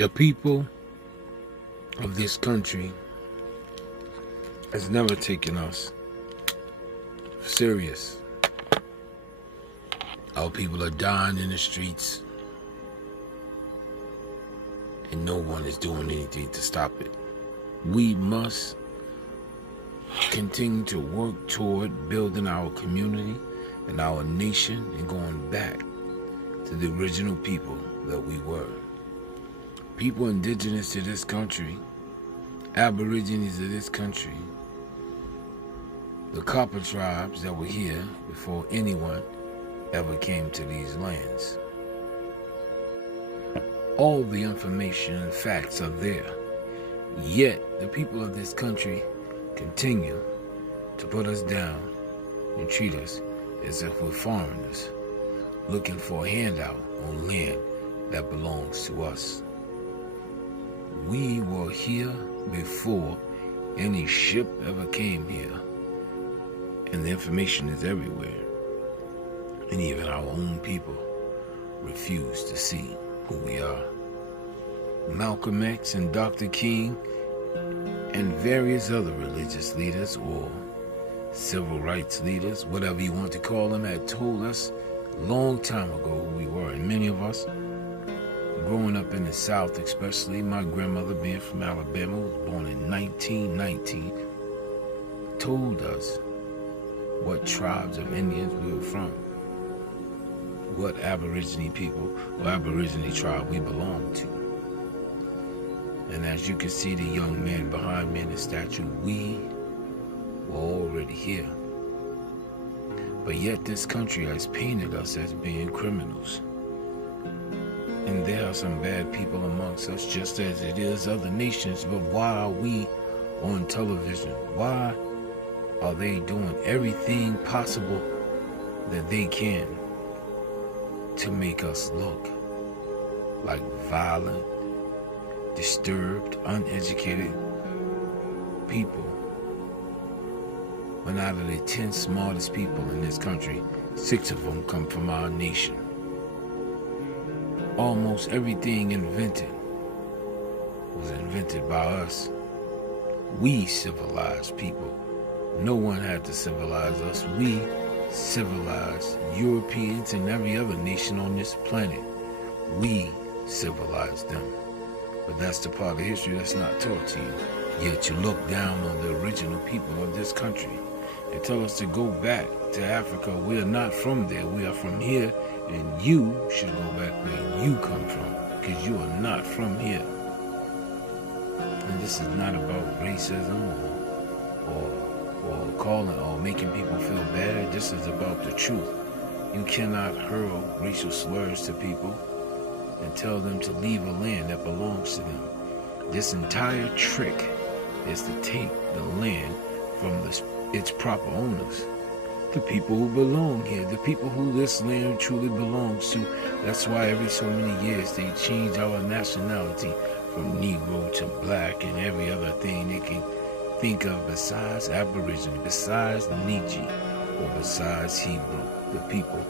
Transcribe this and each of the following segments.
The people of this country has never taken us serious. Our people are dying in the streets, and no one is doing anything to stop it. We must continue to work toward building our community and our nation and going back to the original people that we were. People indigenous to this country, aborigines of this country, the copper tribes that were here before anyone ever came to these lands. All the information and facts are there. Yet, the people of this country continue to put us down and treat us as if we're foreigners, looking for a handout on land that belongs to us. We were here before any ship ever came here, and the information is everywhere. And even our own people refuse to see who we are. Malcolm X and Dr. King and various other religious leaders or civil rights leaders, whatever you want to call them, had told us a long time ago who we were. And many of us, growing up in the South especially, my grandmother being from Alabama, was born in 1919, told us what tribes of Indians we were from, what Aborigine people or Aborigine tribe we belonged to. And as you can see the young man behind me in the statue, we were already here. But yet this country has painted us as being criminals. And there are some bad people amongst us, just as it is other nations. But why are we on television? Why are they doing everything possible that they can to make us look like violent, disturbed, uneducated people? When out of the 10 smartest people in this country, 6 of them come from our nation. Almost everything invented was invented by us. We civilized people. No one had to civilize us. We civilized Europeans and every other nation on this planet. We civilized them. But that's the part of history that's not taught to you. Yet you look down on the original people of this country and tell us to go back to Africa. We are not from there. We are from here, and you should go back where you come from, because you are not from here. And this is not about racism or calling or making people feel bad. This is about the truth. You cannot hurl racial slurs to people and tell them to leave a land that belongs to them. This entire trick is to take the land from its proper owners, the people who belong here, the people who this land truly belongs to. That's why every so many years they change our nationality from Negro to black and every other thing they can think of besides Aborigine, besides Nietzsche, or besides Hebrew, the people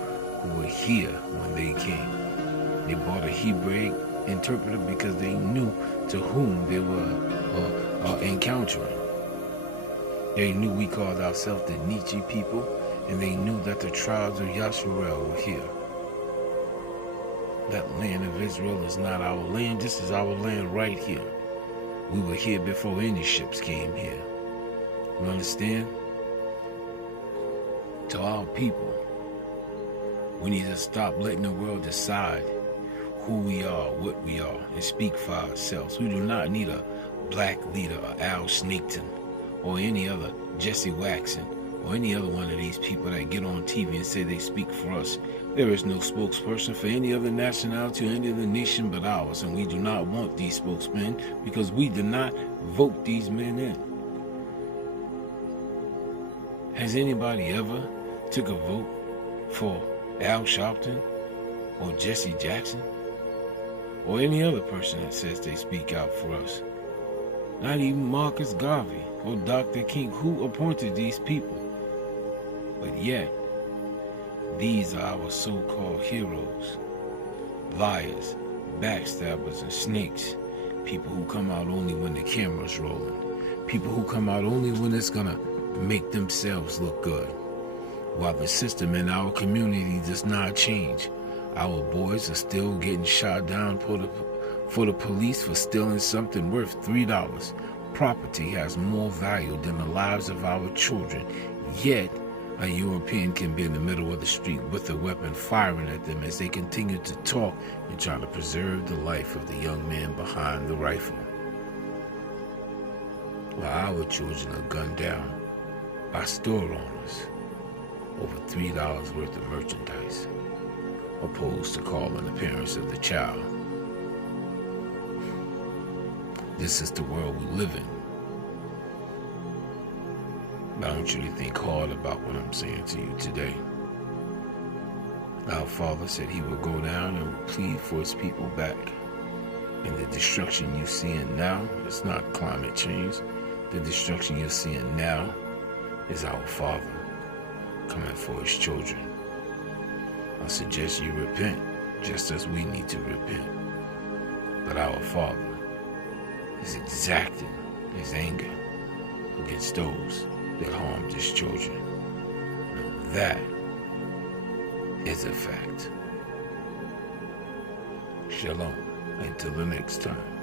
who were here when they came. They bought a Hebraic interpreter because they knew to whom they were encountering. They knew we called ourselves the Nietzsche people, and they knew that the tribes of Yasharel were here. That land of Israel is not our land. This is our land right here. We were here before any ships came here. You understand? To our people, we need to stop letting the world decide who we are, what we are, and speak for ourselves. We do not need a black leader, or Al Sneakton, or any other Jesse Waxon, or any other one of these people that get on TV and say they speak for us. There is no spokesperson for any other nationality or any other nation but ours, and we do not want these spokesmen because we did not vote these men in. Has anybody ever took a vote for Al Sharpton or Jesse Jackson or any other person that says they speak out for us? Not even Marcus Garvey or Dr. King, who appointed these people. But yet, these are our so-called heroes, liars, backstabbers and snakes, people who come out only when the camera's rolling, people who come out only when it's gonna make themselves look good. While the system in our community does not change, our boys are still getting shot down for the police for stealing something worth $3. Property has more value than the lives of our children, yet a European can be in the middle of the street with a weapon firing at them as they continue to talk and try to preserve the life of the young man behind the rifle. While our children are gunned down by store owners over $3 worth of merchandise, opposed to calling the parents of the child. This is the world we live in. I want you to think hard about what I'm saying to you today. Our Father said he would go down and would plead for his people back. And the destruction you're seeing now is not climate change. The destruction you're seeing now is our Father coming for his children. I suggest you repent, just as we need to repent. But our Father is exacting his anger against those that harmed his children. Now that is a fact. Shalom, until the next time.